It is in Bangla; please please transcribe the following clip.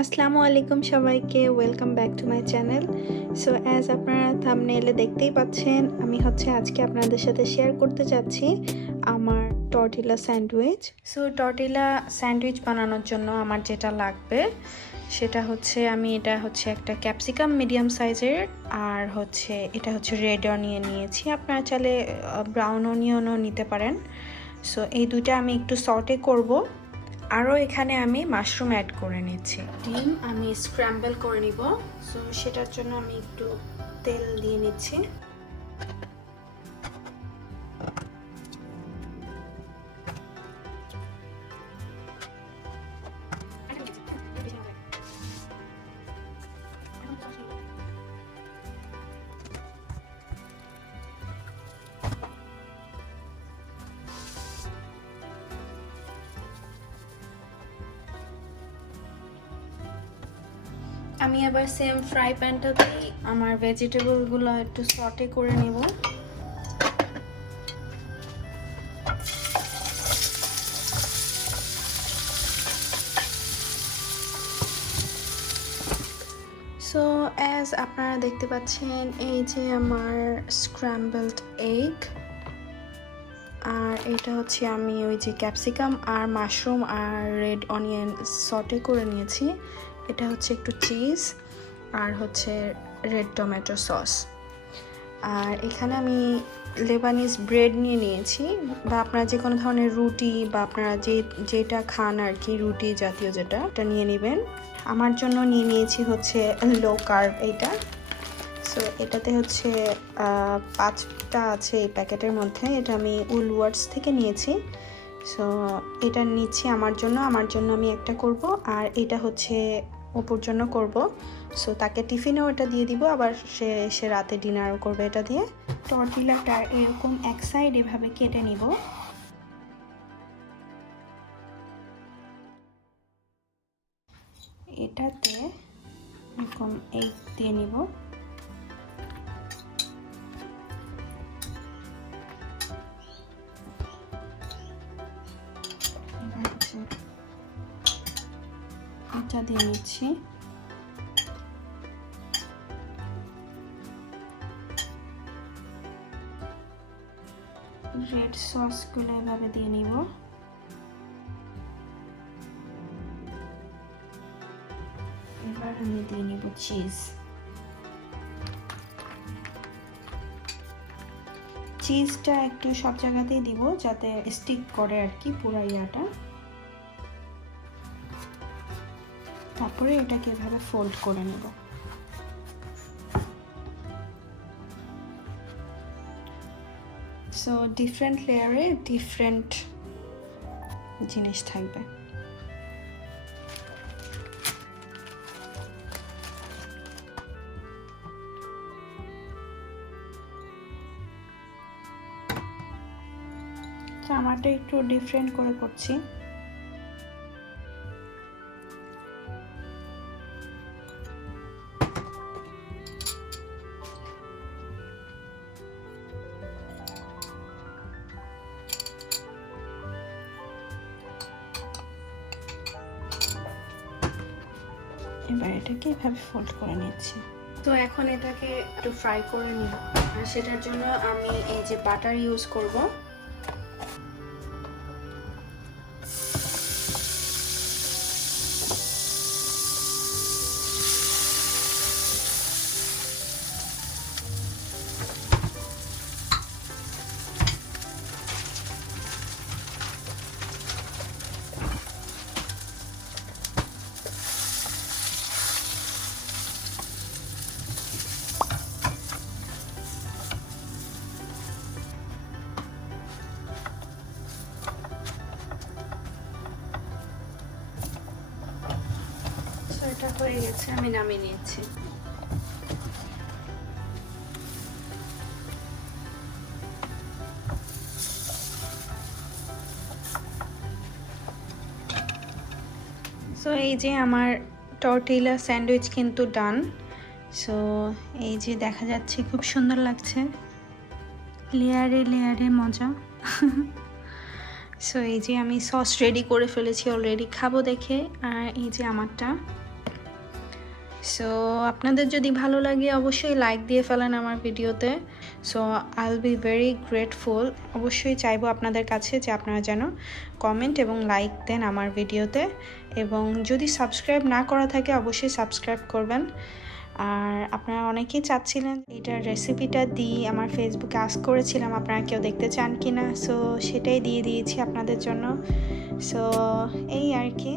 আসসালামু আলাইকুম সবাইকে, welcome back to my channel. So as আপনারা থাম্বনেইলে দেখতেই পাচ্ছেন, আমি আজকে আপনাদের সাথে শেয়ার করতে যাচ্ছি আমার tortilla sandwich. So tortilla sandwich বানানোর জন্য আমার যেটা লাগবে সেটা এটা একটা ক্যাপসিকাম মিডিয়াম সাইজের, আর এটা রেড অনিয়ন নিয়েছি। আপনারা চাইলে ব্রাউন অনিয়নও নিতে পারেন। সো এই দুইটা আমি একটু সটে করব। আরও এখানে আমি মাশরুম অ্যাড করে নিচ্ছি। ডিম আমি স্ক্র্যাম্বল করে নিব। সো সেটার জন্য আমি একটু তেল দিয়ে নিচ্ছি। আমি আবার সেম ফ্রাই প্যানটাতেই আমার ভেজিটেবলগুলো একটু সটে করে নেব। সো অ্যাজ আপনারা দেখতে পাচ্ছেন, এই যে আমার স্ক্র্যাম্বলড এগ, আর এটা আমি ওই যে ক্যাপসিকাম আর মাশরুম আর রেড অনিয়ন সটে করে নিয়েছি। এটা একটু চিজ আর রেড টমেটো সস। আর এখানে আমি লেবানিজ ব্রেড নিয়ে নিয়েছি, বা আপনারা যে কোনো ধরনের রুটি বা আপনারা যেটা খান আর কি, রুটি জাতীয় এটা নিয়ে নেবেন। আমার জন্য নিয়ে নিয়েছি লো কার্ব এইটা। সো এটাতে 5টা আছে এই প্যাকেটের মধ্যে। এটা আমি উলওয়ার্ডস থেকে নিয়েছি। সো এটা নিচ্ছি আমার জন্য আমি একটা করব, আর এটা অপুর জন্য করব। সো তাকে টিফিনেও এটা দিয়ে দিব, আবার সে রাতে ডিনারও করবে এটা দিয়ে। টর্টিলাটা এরকম এক সাইড এভাবে কেটে নিব। এটাতে এরকম এগ দিয়ে নিব। এটা দিয়ে নিচ্ছি। রেড সসগুলো এভাবে দিয়ে নিব। এবার আমি দিয়ে নিব চিজটা একটু সব জায়গাতেই দিব, যাতে স্টিক করে আর কি পুরো ইয়াটা। তারপরে এটাকে এভাবে ফোল্ড করে নেব। সো ডিফারেন্ট লেয়ারে ডিফারেন্ট জিনিস থাকবে। তো আমারটা একটু ডিফারেন্ট করে করছি। এবার এটাকে এভাবে ফোল্ড করে নিচ্ছি। তো এখন এটাকে একটু ফ্রাই করে নিব, আর সেটার জন্য আমি এই যে বাটার ইউজ করব। এটা হয়ে গেছে, আমি নামিয়ে নিয়েছি। সো এই যে আমার টর্টিলা স্যান্ডউইচ কিন্তু ডান। সো এই যে দেখা যাচ্ছে, খুব সুন্দর লাগছে, লেয়ারে লেয়ারে মজা। সো এই যে আমি সস রেডি করে ফেলেছি অলরেডি, খাবো দেখে। আর এই যে আমারটা সো আপনাদের যদি ভালো লাগে অবশ্যই লাইক দিয়ে ফেলেন আমার ভিডিওতে। So I will be very grateful. অবশ্যই চাইবো আপনাদের কাছে যে আপনারা যেন কমেন্ট এবং লাইক দেন আমার ভিডিওতে, এবং যদি সাবস্ক্রাইব না করা থাকে অবশ্যই সাবস্ক্রাইব করবেন। আর আপনারা অনেকেই চাচ্ছিলেন এটার রেসিপিটা দিয়ে, আমার ফেসবুকে আস্ক করেছিলাম আপনারা কেউ দেখতে চান কি না, সো সেটাই দিয়ে দিয়েছি আপনাদের জন্য। সো এই আর কি।